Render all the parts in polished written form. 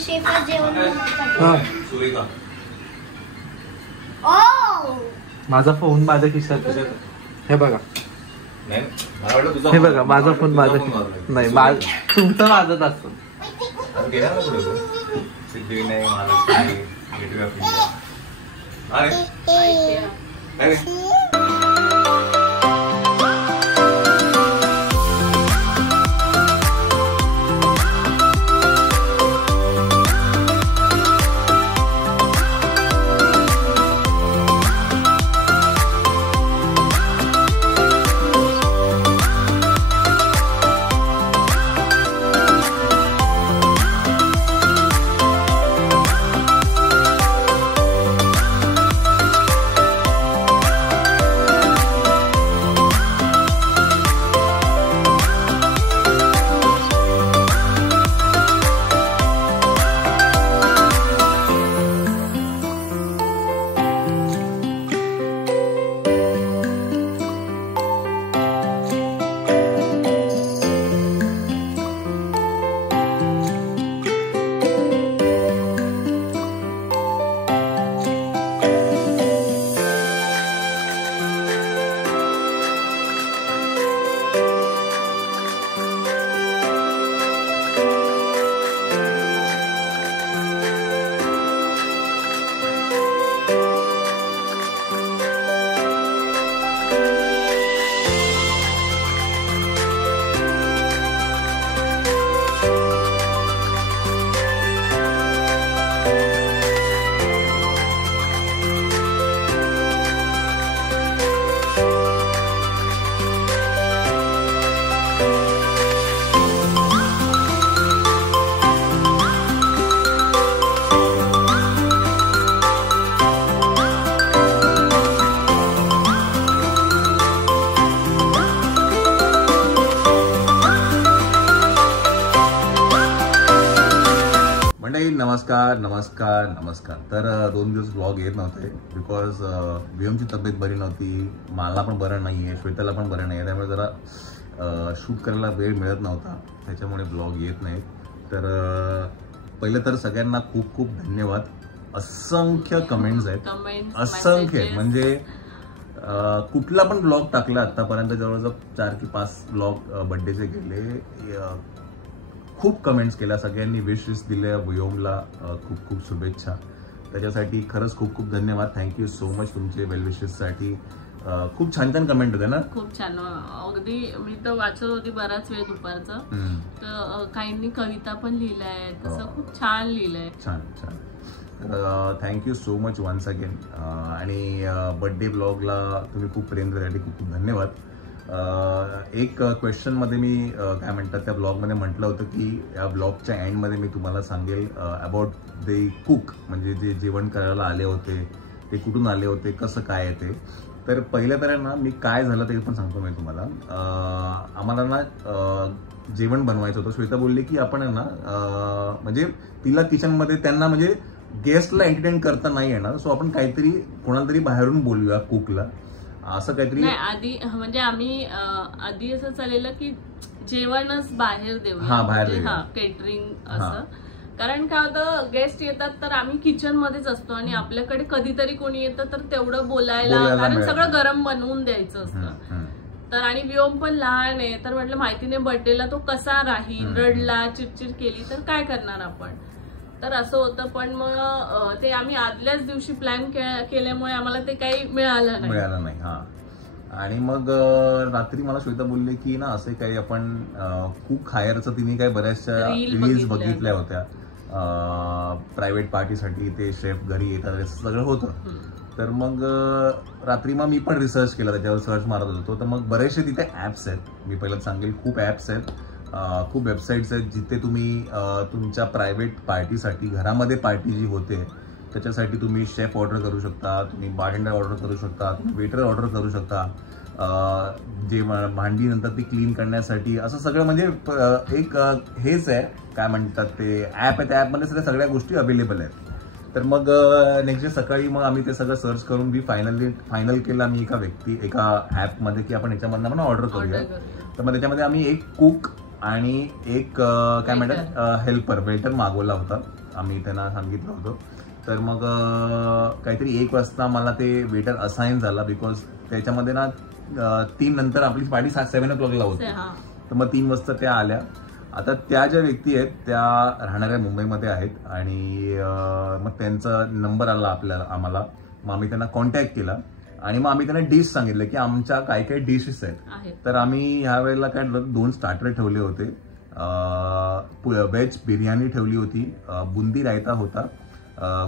शेफला जेवण सुरेखा. माझा फोन माझ्या खिशात. हे बघा, नाही मला वाटलं तुझा. हे बघा माझा फोन माझा नाही, तुमचा माझाच असतो. गेला ना पुढे Siddhivinayak Mahalakshmi gateway of India. अरे नमस्कार नमस्कार नमस्कार. तर 2 दिवस ब्लॉग येत नव्हते बिकॉज वियमची तब्येत बरी नव्हती, मला पण बरं नाही आहे, श्वेताला पण बरं नाही आहे, त्यामुळे जरा शूट करायला वेळ मिळत नव्हता, त्याच्यामुळे ब्लॉग येत नाहीत. तर पहिलं तर सगळ्यांना खूप खूप धन्यवाद. असंख्य कमेंट्स आहेत, असंख्य, म्हणजे कुठला पण ब्लॉग टाकला आतापर्यंत जवळजवळ 4 की 5 ब्लॉग बर्थडेचे गेले. खूप कमेंट्स केल्या, सगळ्यांनी विशेस दिल्या, वियोमला खूप खूप शुभेच्छा. त्याच्यासाठी खरंच खूप खूप धन्यवाद. थँक्यू सो मच तुमचे वेल विशेससाठी. खूप छान छान कमेंट होते ना, खूप छान. अगदी मी तर वाचत होती बराच वेळ दुपारचं, तर काहींनी कविता पण लिहिलंय, तसं खूप छान लिहिलंय, छान छान. तर thank you so much once again. आणि बर्थडे ब्लॉगला तुम्ही खूप प्रेम दिल्यासाठी खूप खूप धन्यवाद. एक क्वेश्चन मध्ये मी काय म्हणतात त्या ब्लॉगमध्ये म्हटलं होतं की या ब्लॉगच्या एंडमध्ये मी तुम्हाला सांगेल अबाउट द कुक, म्हणजे जे जेवण करायला आले होते ते कुठून आले होते, कसं काय आहे ते. तर पहिल्या तर ना मी काय झालं ते पण सांगतो मी तुम्हाला. आम्हाला ना जेवण बनवायचं होतं. श्वेता बोलली की आपण ना म्हणजे तिला किचनमध्ये त्यांना म्हणजे गेस्टला एंटरटेन करता नाही येणार, सो आपण काहीतरी कोणाला तरी बाहेरून बोलूया कुकला, असं काहीतरी. आधी म्हणजे आम्ही आधी असं चाललेलं की जेवणच बाहेर देऊया, बाहेर केटरिंग असं. कारण काय होतं, गेस्ट येतात तर आम्ही किचन मध्येच असतो आणि आपल्याकडे कधीतरी कोणी येतं तर तेवढं बोलायला, कारण सगळं गरम बनवून द्यायचं असतं. तर आणि वियोम पण लहान आहे, तर म्हटलं माहिती नाही बर्थडेला तो कसा राहील, रडला, चिडचिड केली तर काय करणार आपण. तर असं होतं. पण मग ते आम्ही आदल्याच दिवशी प्लॅन केल्यामुळे आम्हाला ते काही मिळालं नाही. हा. आणि मग रात्री मला श्वेता बोलले की ना असे काही आपण कुक हायरचं, तिने काही बऱ्याचशा रील्स बघितल्या होत्या प्रायव्हेट पार्टीसाठी, ते शेफ घरी येतात सगळं होतं. तर मग रात्री मग मी पण रिसर्च केला, त्याच्यावर सर्च मारत होतो. तर मग बरेचसे तिथे ऍप्स आहेत, मी पहिलं सांगेल खूप ऍप्स आहेत, खूप वेबसाईट्स आहेत जिथे तुम्ही तुमच्या प्रायव्हेट पार्टीसाठी, घरामध्ये पार्टी जी होते त्याच्यासाठी तुम्ही शेफ ऑर्डर करू शकता, तुम्ही बारटेंडर ऑर्डर करू शकता, तुम्ही वेटर ऑर्डर करू शकता, जे भांडी नंतर ती क्लीन करण्यासाठी, असं सगळं म्हणजे एक हेच आहे काय म्हणतात ते ॲप आहे. त्या ॲपमध्ये सगळ्या गोष्टी अवेलेबल आहेत. तर मग नेक्स्ट डे सकाळी मग आम्ही ते सगळं सर्च करून मी फायनल केलं आम्ही एका ॲपमध्ये की आपण याच्यामधनं आपण ऑर्डर करूया. तर मग त्याच्यामध्ये आम्ही एक कुक आणि एक काय म्हणतात हेल्पर, वेटर मागवला होता. आम्ही त्यांना सांगितलं होतं. तर मग काहीतरी 1 वाजता मला ते वेटर असाइन झाला, बिकॉज त्याच्यामध्ये ना 3 नंतर आपली पार्टी 7 o'clockला होती. तर मग 3 वाजता त्या आल्या. आता त्या ज्या व्यक्ती आहेत त्या राहणाऱ्या मुंबईमध्ये आहेत आणि मग त्यांचा नंबर आला आम्हाला. मग आम्ही त्यांना कॉन्टॅक्ट केला आणि मग आम्ही त्यांना डिश सांगितलं की आमच्या काय काय डिशेस आहेत. तर आम्ही ह्या वेळेला काय 2 स्टार्टर ठेवले होते, व्हेज बिर्याणी ठेवली होती, बुंदी रायता होता,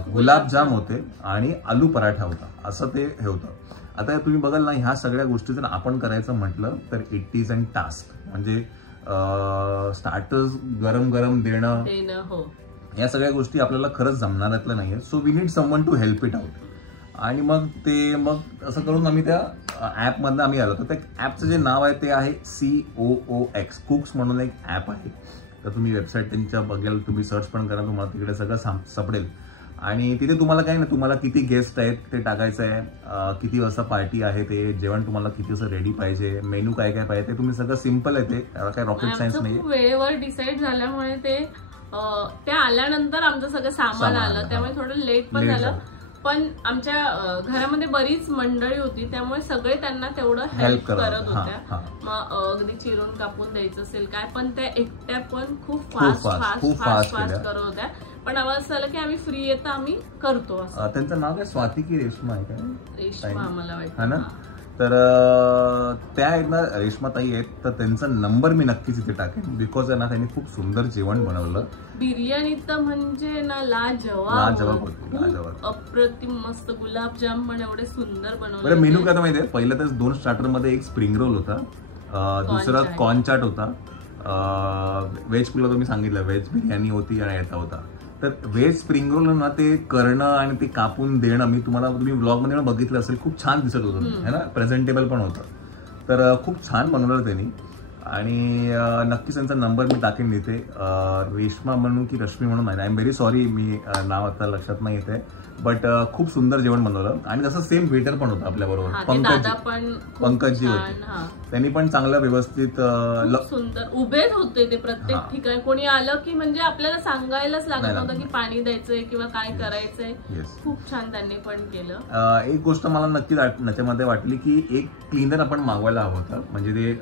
गुलाबजाम होते आणि आलू पराठा होता. असं ते हे होतं. आता तुम्ही बघाल ना, ह्या सगळ्या गोष्टी जर आपण करायचं म्हटलं तर इट इज अन टास्क. म्हणजे स्टार्टर्स गरम गरम देणं, या सगळ्या गोष्टी आपल्याला खरंच जमणाऱ्यातल्या नाहीये. So we need someone to help it out. आणि मग असं करून आम्ही त्या ऍपमधनं आम्ही आलो. तर त्या ऍपचं जे नाव आहे ते आहे COOX, कुक्स म्हणून एक ऍप आहे. तर तुम्ही वेबसाईट त्यांच्या बघायला तुम्ही सर्च पण करा, तुम्हाला तिकडे सगळं सापडेल. आणि तिथे तुम्हाला काय ना, तुम्हाला किती गेस्ट आहेत ते टाकायचं आहे, किती वाजता पार्टी आहे, ते जेवण तुम्हाला किती वाजता रेडी पाहिजे, मेनू काय काय पाहिजे, ते तुम्ही सगळं सिम्पल आहे. ते काय रॉकेट सायन्स नाही. वेळेवर डिसाईड झाल्यामुळे ते आल्यानंतर आमचं सगळं सामान आलं, त्यामुळे थोडं लेट पण झालं. पण आमच्या घरामध्ये बरीच मंडळी होती, त्यामुळे सगळे त्यांना तेवढं हेल्प करत होत्या. मग अगदी चिरून कापून द्यायचं असेल काय, पण त्या एकट्या पण खूप फास्ट करत होत्या. पण आम्हाला असं आलं की आम्ही फ्री येतं आम्ही करतो. त्यांचं नाव काय, स्वाती की रेश्मा आहे? काय रेश्मा आम्हाला वाटतं ना. तर त्या आहेत ना, रेश्माताई आहेत. तर त्यांचा नंबर मी नक्कीच इथे टाकेन, बिकॉज ना त्यांनी खूप सुंदर जेवण बनवलं. बिर्याणी तर म्हणजे ना लाजवाब, अप्रतिम मस्त. गुलाबजाम पण एवढे सुंदर बनवले. मेनू काय माहितीये, पहिलं तर 2 स्टार्टर मध्ये एक स्प्रिंग रोल होता, दुसरा कॉर्न चाट होता, व्हेज पुलाव तुम्ही सांगितलं, व्हेज बिर्याणी होती आणि याचा होता. तर व्हेज स्प्रिंग रोल ना, ते करणं आणि ते कापून देणं तुम्ही व्लॉग मध्ये बघितलं असेल, खूप छान दिसत होतं है ना, प्रेझेंटेबल पण होतं. तर खूप छान बनवलं त्यांनी. आणि नक्कीच त्यांचा नंबर मी टाकेन इथे. रेश्मा म्हणून की रश्मी म्हणून नाही, आय एम व्हेरी सॉरी, मी नाव आता लक्षात नाही येते. बट खूप सुंदर जेवण बनवलं. आणि तसं सेम वेटर पण होतं आपल्या बरोबर, पंकजी होते. त्यांनी पण चांगलं व्यवस्थित सुंदर उभेच होते ते प्रत्येक ठिकाणी. कोणी आलं की म्हणजे आपल्याला सांगायलाच लागत नव्हतं की पाणी द्यायचंय किंवा काय करायचंय. खूप छान त्यांनी पण केलं. एक गोष्ट मला नक्की त्याच्यामध्ये वाटली की एक क्लीनर आपण मागवायला हवं होतं. म्हणजे ते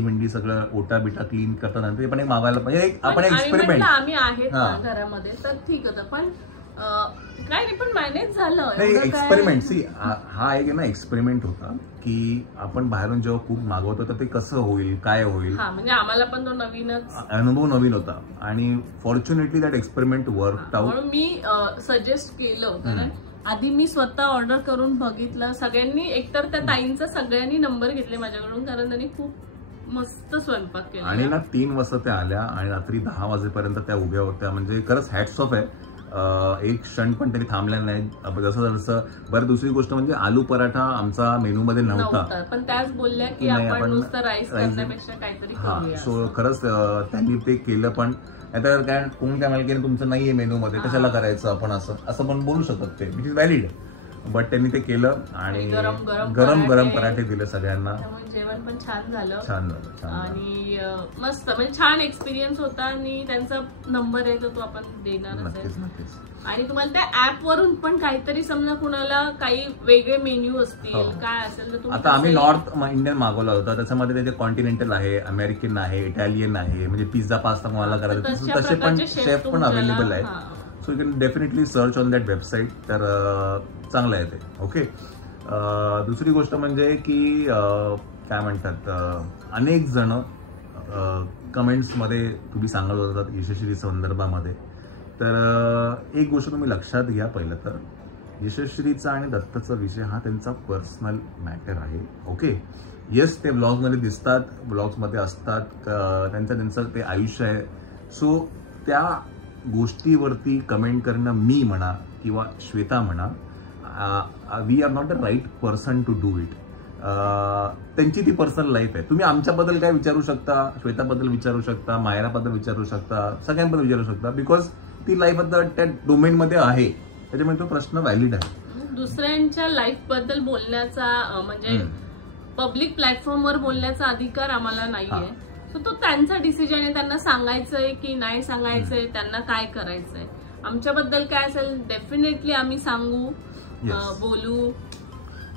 भांडी सगळं ओटा बिटा क्लीन करताना ते पण एक मागवायला पाहिजे. आपण एक्सपेरिमेंट, आम्ही आहेत घरामध्ये तर ठीक होतं, पण काय नाही, पण मॅनेज झालं. एक्सपेरिमेंट हा एक ना एक्सपेरिमेंट होता की आपण बाहेरून जेव्हा कुक मागवतो तर ते कसं होईल, काय होईल. म्हणजे आम्हाला पण तो नवीनच अनुभव नवीन होता. आणि fortunately that experiment work out. म्हणून मी सजेस्ट केलं होतं. आधी मी स्वतः ऑर्डर करून बघितलं. सगळ्यांनी एकतर त्या ताईंचा सगळ्यांनी नंबर घेतले माझ्याकडून, कारण त्यांनी खूप मस्त स्वयंपाक केला. आणि ना 3 वाजता त्या आल्या आणि रात्री 10 वाजेपर्यंत त्या उभ्या होत्या. म्हणजे खरंच हॅट्स ऑफ आहे. एक क्षण पण त्यांनी थांबल्या नाही. जसं बरं. दुसरी गोष्ट म्हणजे आलू पराठा आमचा मेनू मध्ये नव्हता, पण त्याच बोलल्या की आपण नुसतं राईस करण्यापेक्षा काहीतरी करूया. सो खरंच त्यांनी ते केलं. पण आता काय कोण काय मला की तुमचं नाहीये मेनू मध्ये, कशाला करायचं आपण, असं पण बोलू शकत ते, विच इज व्हॅलिड. बट त्यांनी ते केलं आणि गरम गरम पराठे दिले सगळ्यांना. जेवण पण छान झालं. आणि मस्त म्हणजे छान एक्सपिरियन्स होता. आणि त्यांचा नंबर आहे तो आपण देणारच आहे. आणि तुम्हाला त्या ऍप वरून पण काहीतरी समजा कुणाला काही वेगळे मेन्यू असतील काय असेल तर आता आम्ही नॉर्थ इंडियन मागवला होता. त्याच्यामध्ये त्याचे कॉन्टिनेंटल आहे, अमेरिकन आहे, इटालियन आहे. म्हणजे पिझ्झा पास्ता कोणाला करायचं तसे पण शेफ पण अवेलेबल आहेत. So you can definitely search on that website. तर चांगलं आहे ते. ओके. दुसरी गोष्ट म्हणजे की काय म्हणतात, अनेक जण कमेंट्समध्ये तुम्ही सांगत होतात यशस्वी संदर्भामध्ये. तर एक गोष्ट तुम्ही लक्षात घ्या. पहिलं तर यशस्वीचा आणि दत्तचा विषय हा त्यांचा पर्सनल मॅटर आहे. ओके. येस, ते ब्लॉग्समध्ये दिसतात, ब्लॉग्समध्ये असतात, त्यांचं ते आयुष्य आहे. सो त्या गोष्टीवरती कमेंट करणं, मी म्हणा किंवा श्वेता म्हणा, we are not the right person to do it. त्यांची ती पर्सनल लाईफ आहे. तुम्ही आमच्याबद्दल काय विचारू शकता, श्वेताबद्दल विचारू शकता, मायराबद्दल विचारू शकता, सगळ्यांबद्दल विचारू शकता, बिकॉज ती लाईफ आता त्या डोमेन मध्ये आहे. त्याच्यामुळे तो प्रश्न व्हॅलिड आहे. दुसऱ्यांच्या लाईफ बद्दल बोलण्याचा म्हणजे पब्लिक प्लॅटफॉर्मवर बोलण्याचा अधिकार आम्हाला नाहीये. सो तो त्यांचा डिसिजन आहे. त्यांना सांगायचंय की नाही सांगायचंय, त्यांना काय करायचंय. आमच्याबद्दल काय असेल डेफिनेटली आम्ही सांगू, बोलू.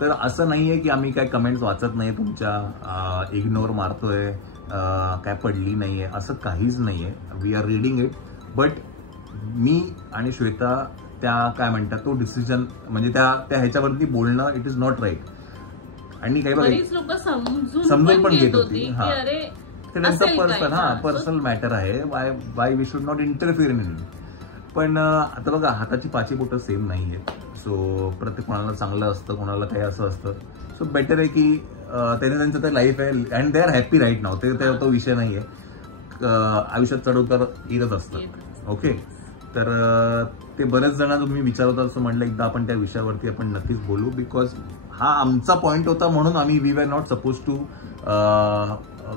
तर असं नाहीये की आम्ही काय कमेंट्स वाचत नाही तुमच्या, इग्नोर मारतोय, काय पडली नाहीये, असं काहीच नाहीये. We are reading it. But मी आणि श्वेता त्या काय म्हणतात तो डिसिजन म्हणजे त्या ह्याच्यावरती बोलणं इट इज नॉट राईट. आणि काही बरीच लोक समजून पण घेत होती की अरे त्यांचा पर्सनल मॅटर आहे, why we should not interfere in it. पण आता बघा हाताची पाची बोटं सेम नाहीये. सो प्रत्येक कोणाला चांगलं असतं, कोणाला काही असं असतं. सो बेटर आहे की त्यांचं ते लाईफ आहे and they are happy right now. ते तो विषय नाहीये. आयुष्यात चढउतार येतच असतं. ओके. तर ते बरेच जण तुम्ही विचारत असं म्हणलं एकदा आपण त्या विषयावरती आपण नक्कीच बोलू. बिकॉज हा आमचा पॉईंट होता म्हणून आम्ही we were not suppose to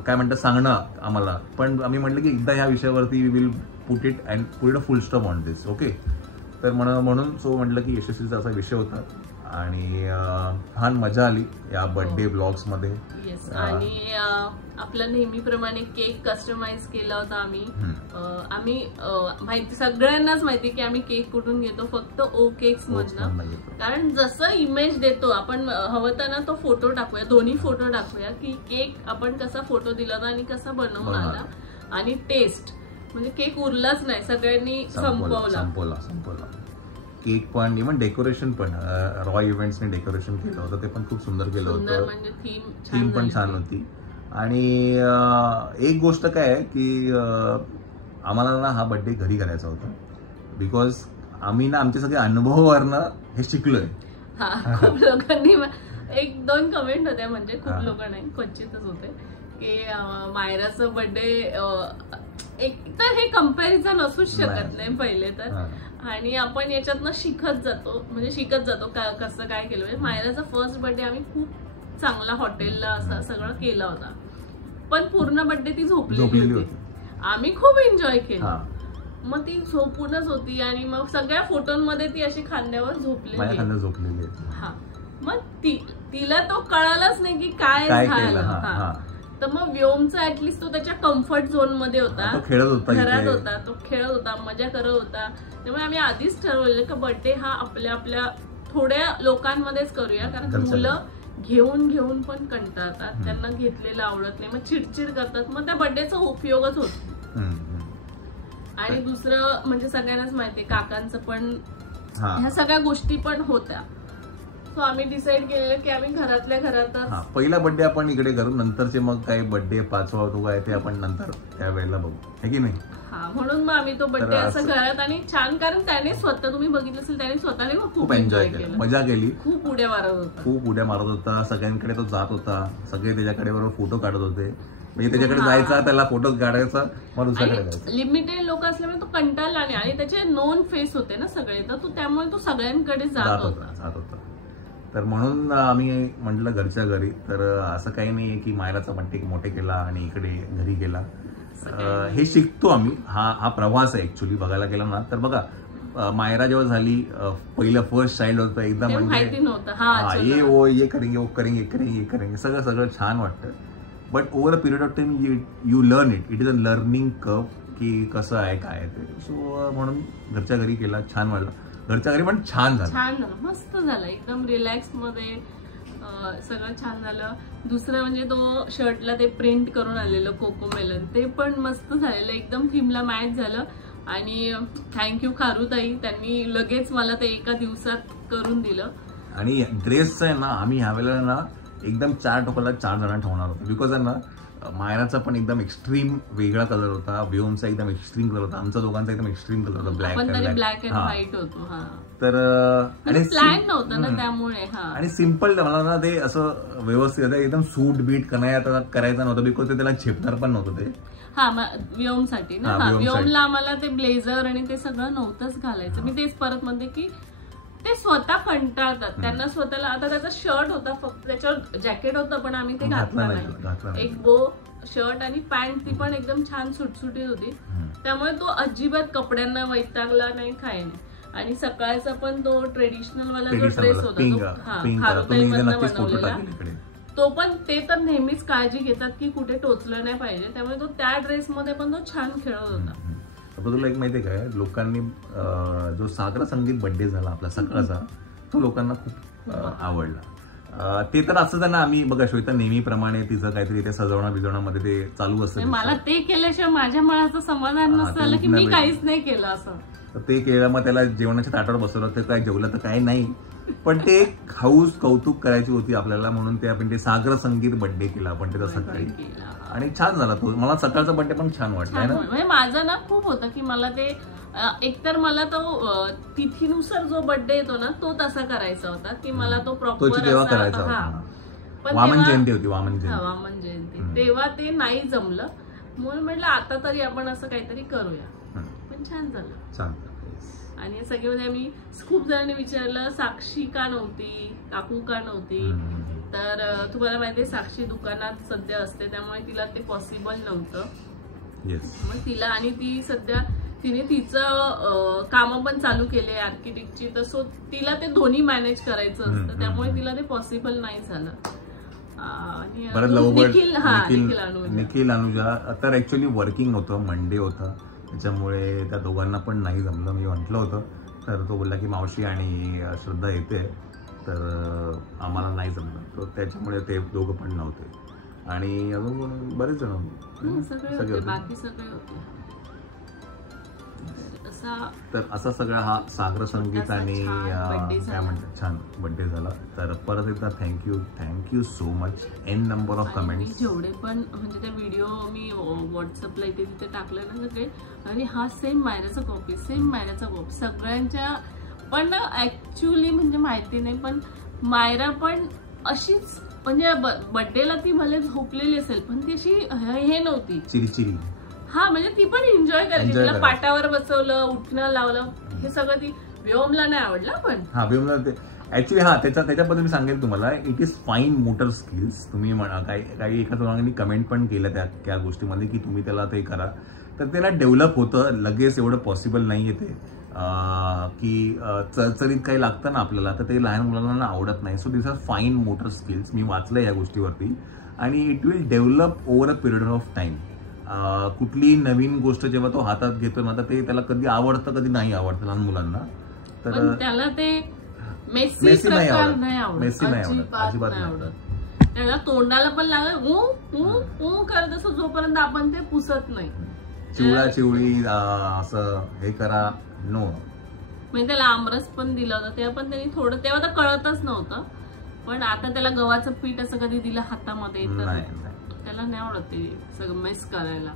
काय म्हणतात सांगणं आम्हाला. पण आम्ही म्हटलं की एकदा ह्या विषयावरती we will put it and put it a full stop on this. Okay. तर म्हणून सो म्हटलं की यशस्वीचा असा विषय होता आणि छान मजा आली या बर्थडे ब्लॉग्स मध्ये. आणि आपलं नेहमीप्रमाणे केक कस्टमाइज केला होता आम्ही माहिती सगळ्यांनाच माहिती की आम्ही केक कुठून घेतो, फक्त ओ केक्स मधनं. कारण जसं इमेज देतो आपण हवं तर ना तो फोटो टाकूया, दोन्ही फोटो टाकूया की केक आपण कसा फोटो दिला होता आणि कसा बनवून आला. आणि टेस्ट म्हणजे केक उरलाच नाही, सगळ्यांनी संपवला. केक पण इव्हन डेकोरेशन पण रॉ इव्हेंट्सने डेकोरेशन केलं होतं, ते पण खूप सुंदर केलं होतं. म्हणजे थीम पण छान होती. आणि एक गोष्ट काय आहे की आम्हाला ना हा बर्थडे घरी करायचा होता. बिकॉज आम्ही ना आमचे सगळे अनुभवावरनं हे शिकलोय. खूप लोकांनी 1-2 कमेंट होत्या, म्हणजे खूप लोक नाही क्वचितच होते की मायराचं बर्थडे एक तर हे कम्पॅरिझन असूच शकत नाही पहिले तर. आणि आपण याच्यातनं शिकत जातो कसं काय केलं. मायराचा फर्स्ट बर्थडे आम्ही खूप चांगला हॉटेलला असं सगळं केला होता, पण पूर्ण बर्थडे ती झोपलेली होती. आम्ही खूप एन्जॉय केलं. मग ती झोपूनच होती आणि मग सगळ्या फोटोंमध्ये ती अशी खांद्यावर झोपलेली. हा, मग तिला तो कळालाच नाही की काय झालं. तर मग व्योमचा ऍटलिस्ट तो त्याच्या कम्फर्ट झोन मध्ये होता, घरात होता, तो खेळत होता, मजा करत होता. त्यामुळे आम्ही आधीच ठरवलं की बर्थडे हा आपल्या थोड्या लोकांमध्येच करूया, कारण मुलं घेऊन पण कंटाळतात, त्यांना घेतलेलं आवडत नाही, मग चिडचिड करतात, मग त्या बर्थडेचा उपयोगच होत. आणि दुसरं म्हणजे सगळ्यांनाच माहितीये काकांचं पण ह्या सगळ्या गोष्टी पण होत्या. सो आम्ही डिसाईड केलेलं की आम्ही घरातल्या घरातच पहिला बर्थडे आपण इकडे करू, नंतरचे मग काय बर्थडे 5वा तो काय ते आपण नंतर त्या वेळेला बघू, है की नाही. म्हणून मग आम्ही तो बर्थडे असं घरात आणि छान, कारण त्याने स्वतः तुम्ही बघितलं असेल त्याने स्वतःने खूप एन्जॉय केलं, मजा केली, खूप उड्या मारत होता, सगळ्यांकडे तो जात होता, सगळे त्याच्याकडे बरोबर फोटो काढत होते. म्हणजे त्याच्याकडे जायचा, त्याला फोटो काढायचा, मग दुसऱ्याकडे जायचा. लिमिटेड लोक असल्यामुळे तो कंटाळला नाही आणि त्याचे नोन फेस होते ना सगळे, तर तो त्यामुळे तो सगळ्यांकडे जात होता. तर म्हणून आम्ही म्हटलं घरच्या घरी. तर असं काही नाहीये की मायराचा बर्थडे मोठे केला आणि इकडे घरी गेला. हे शिकतो आम्ही, हा प्रवास आहे ऍक्च्युली बघायला गेला ना. तर बघा मायरा जेव्हा झाली, पहिलं फर्स्ट चाइल्ड होतं एकदम, म्हणजे ये करेंगे सगळं छान वाटतं. But over a period of time you learn it is a learning curve की कसं आहे काय आहे ते. सो म्हणून घरच्या घरी केला, छान वाटलं. घरच्या घरी पण छान झालं, मस्त झालं, एकदम रिलॅक्स मध्ये सगळं छान झालं. दुसरं म्हणजे तो शर्टला ते प्रिंट करून आलेलं कोकोमेलन, ते पण मस्त झालेलं, एकदम थीमला मॅच झालं. आणि थँक्यू खारुताई, त्यांनी लगेच मला ते एका दिवसात करून दिलं. आणि ड्रेसचं आहे ना, आम्ही ह्यावेळेला ना एकदम 4 टोकाला 4 जण ठेवणार होतो. बिकॉज आहे ना मायराचा पण एकदम एक्स्ट्रीम वेगळा कलर होता, व्योमचा एकदम एक्स्ट्रीम कलर होता, आमचा दोघांचा एकदम एक्स्ट्रीम कलर होता, ब्लॅक अँड व्हाईट होतो. तर आणि प्लॅन नव्हतं ना त्यामुळे. आणि सिम्पल मला ना ते असं व्यवस्थित एकदम सूट बीट करायचं नव्हतं, बिकॉज ते त्याला झेपणार पण नव्हतं ते. व्योमसाठी ना, व्योमला आम्हाला ते ब्लेझर आणि ते सगळं नव्हतंच घालायचं. मी तेच परत म्हणते की ते स्वतः कंटाळतात, त्यांना स्वतःला. आता त्याचा शर्ट होता, फक्त त्याच्यावर जॅकेट होतं, पण आम्ही ते घातलं नाही. एक बो शर्ट आणि पॅन्ट, ती पण एकदम छान सुटसुटीत होती, त्यामुळे तो अजिबात कपड्यांना वैतागला नाही, काय नाही. आणि सकाळचा पण तो ट्रेडिशनल वाला जो ड्रेस होता, बनवलेला, तो पण ते तर नेहमीच काळजी घेतात की कुठे टोचलं नाही पाहिजे, त्यामुळे तो त्या ड्रेसमध्ये पण तो छान खेळत होता. तुला एक माहितीये काय, लोकांनी जो सागरा संगीत बर्थडे झाला आपला सकाळचा, तो लोकांना खूप आवडला. ते तर असं ना, आम्ही बघा श्वेता नेहमीप्रमाणे तिचं काहीतरी ते सजवणं बिजवण्यामध्ये ते चालू असतं. मला ते केल्याशिवाय माझ्या मनाचं समाधान नसतं की मी काहीच नाही केलं असं. तर ते केलं, मग त्याला जेवणाच्या ताटावर बसवलं, तर काय जेवलं तर काय नाही, पण ते हाऊस कौतुक करायची होती आपल्याला, म्हणून ते आपण ते सागर संगीत बर्थडे केला आपण त्याचा सकाळी, आणि छान झाला तो. मला सकाळचा बर्थडे पण छान वाटला ना. म्हणजे माझं ना खूप होतं की मला ते एकतर मला तो तिथीनुसार जो बर्थडे येतो ना तो तसा करायचा होता की मला तो प्रॉपर करायचा होता. वामन जयंती होती, वामन जयंती, तेव्हा ते नाही जमलं, म्हणून म्हटलं आता तरी आपण असं काहीतरी करूया, पण छान झालं. आणि सगळे मी खूप जणांनी विचारलं साक्षी का नव्हती, काकू का नव्हती, तर तुम्हाला माहितीये साक्षी दुकानात सध्या असते त्यामुळे तिला ते पॉसिबल नव्हतं. मग तिला, आणि ती सध्या तिने तिचं काम पण चालू केले आर्किटेक्टची, तर सो तिला ते दोन्ही मॅनेज करायचं असतं, त्यामुळे तिला ते पॉसिबल नाही झालं. निखिल अनुजा तर ऍक्च्युअली वर्किंग होतं, मंडे होतं, त्याच्यामुळे त्या दोघांना पण नाही जमलं. मी म्हटलं होतं, तर तो बोलला की मावशी आणि श्रद्धा येते, तर आम्हाला नाही जमलं, तर त्याच्यामुळे ते दोघं पण नव्हते. आणि अजून बरेच जण सगळे बाकी सगळे होते. तर असा सगळा हा सागर संगीत आणि काय म्हणतात छान बर्थडे झाला. तर परत एकदा thank you so much. N number of comments जेवढे पण म्हणजे त्या व्हिडिओ मी व्हॉट्सअपला इथे तिथे टाकले ना सगळे, आणि हा सेम मायराचा कॉपी सगळ्यांच्या, पण ऍक्च्युली म्हणजे माहिती नाही, पण मायरा पण अशीच म्हणजे बर्थडेला ती भले झोपलेली असेल पण ती अशी हे नव्हती चिरी. हा म्हणजे ती पण एन्जॉय करायची, तिला पाटावर बसवलं, उठणं लावलं, हे सगळं ती व्योमला नाही आवडलं. पण हा व्योमला ऍक्च्युली त्याच्याबद्दल मी सांगेल तुम्हाला, it is fine motor skills. तुम्ही म्हणा काही एका दोघांनी कमेंट पण केलं त्या गोष्टीमध्ये की तुम्ही त्याला ते करा, तर त्याला डेव्हलप होतं, लगेच एवढं पॉसिबल नाहीये ते की चरचरीत काही लागतं ना आपल्याला, तर ते लहान मुलांना आवडत नाही. So this are fine motor skills. मी वाचलंय या गोष्टीवरती, आणि it will develop over a period of time. कुठली नवीन गोष्ट जेव्हा तो हातात घेतो ना, तर ते त्याला कधी आवडतं कधी नाही आवडतं लहान मुलांना. तर त्याला ते मेसी नाही आवडत, अजिबात नाही आवडत. त्याला तोंडाला पण लागलं करत असं, जोपर्यंत आपण ते पुसत नाही, चिवळी असं हे करा नो. म्हणजे त्याला आमरस पण दिला होता, तेव्हा पण त्यांनी थोडं, तेव्हा तर कळतच नव्हतं, पण आता त्याला गव्हाचं पीठ असं कधी दिलं हातामध्ये त्याला नाही आवडत ते सगळं मेस करायला.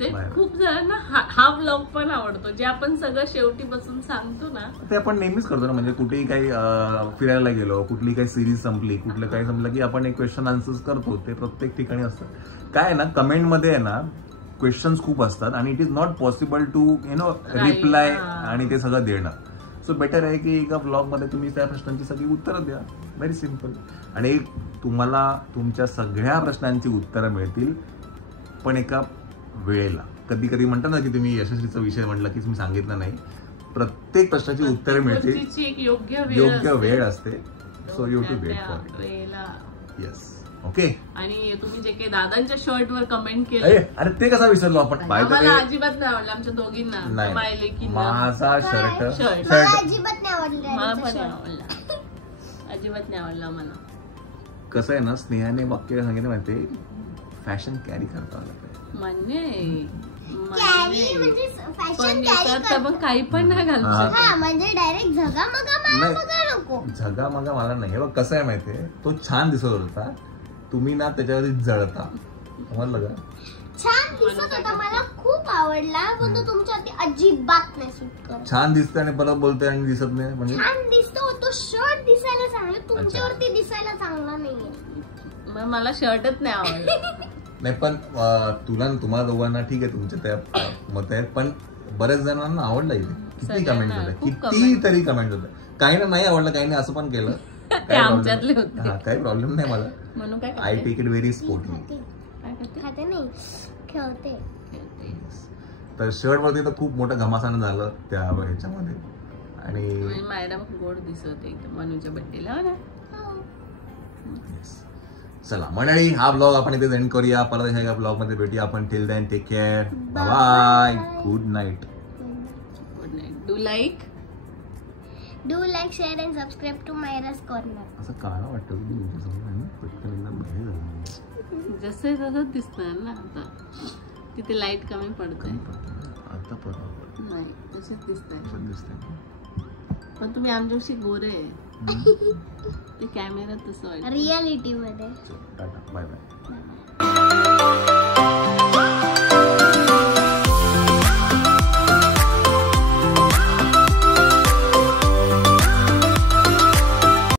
ते खूप जणांना हा व्लॉग पण आवडतो, जे आपण सगळं शेवटी बसून सांगतो ना, ते आपण नेहमीच करतो ना. म्हणजे कुठेही काही फिरायला गेलो, कुठली काही सिरीज संपली, कुठलं काही संपलं की आपण एक क्वेश्चन आन्सर्स करतो, ते प्रत्येक ठिकाणी असतं. काय आहे ना, कमेंट मध्ये आहे ना क्वेश्चन्स खूप असतात, आणि it is not possible to reply आणि ते सगळं देणं. सो बेटर आहे की एका ब्लॉग मध्ये तुम्ही त्या प्रश्नांची सगळी उत्तरं द्या, व्हेरी सिम्पल. आणि तुम्हाला तुमच्या सगळ्या प्रश्नांची उत्तरं मिळतील, पण एका वेळेला. कधी कधी म्हणतात ना की तुम्ही यशस्वीचा विषय म्हटला की तुम्ही सांगितलं नाही, प्रत्येक प्रश्नाची उत्तरे मिळतील, योग्य वेळ असते. So you to wait for it. Yes, okay. आणि तुम्ही जे काही दादांच्या शर्ट वर कमेंट केले, अरे ते कसा विसरलो आपण. मला अजिबात नाही आवडलं, आमच्या दोघींना, माझा शर्ट अजिबात नाही आवडला, मला पण आवडला, अजिबात नाही आवडला मला. कसं आहे ना, स्नेहाने वाक्य सांगितलं माहिती, फॅशन कॅरी करता आलं पाहिजे. मान्य पण काही पण नाही घालू शकत, म्हणजे डायरेक्ट झगामगा मला नाही. बघ कसं आहे माहितीये, तो छान दिसत होता, तुम्ही ना त्याच्यावरती जळता, समजलं का? छान दिसत होता, मला खूप आवडला, पण तो तुमच्यावरती अजिबात नाही सूट करत. छान दिसतोय आणि परत बोलतोय आणि दिसत नाही, म्हणजे छान दिसतो तो शर्ट दिसायला चांगला, तुमच्यावरती दिसायला चांगला नाहीये. मला शर्टच नाही आवडलं. नाही पण तुम्हाला दोघांना ठीक आहे, तुमच्या त्या मत आहेत, पण बऱ्याच जणांना आवडलं. इथे किती कमेंट होते, किती तरी कमेंट होते. काही ना नाही आवडलं, काही नाही असं पण केलं, काही प्रॉब्लेम नाही मला. I take it very sportive. खाते नाही, खेळते. तर शर्ट वरती तर खूप मोठं घमासान झालं त्या ह्याच्यामध्ये. आणि मॅडम गोड दिसत एकदम मनूच्या बड्डेला ना. चला मंडळी, हा ब्लॉग आपण इथे एंड करूया. परत ह्या ब्लॉग मध्ये भेटूया आपण. Till then take care, bye bye, good night. Do like share and subscribe to Mayraj corner. असं काळा वाटतं की तुमच्यासमोर आहे ना, पटकन एकदम बाहेर झालं. जसं आहे तसंच दिसणार ना आता. तिथे लाईट कमी पडते. कमी पडतं ना. आता परत नाही तसेच दिसतंय. असं दिसतंय. पण तुम्ही आमच्याशी गोरे आहे. ते कॅमेरा तसं वाटतं. रियालिटी मध्ये. Tata bye bye.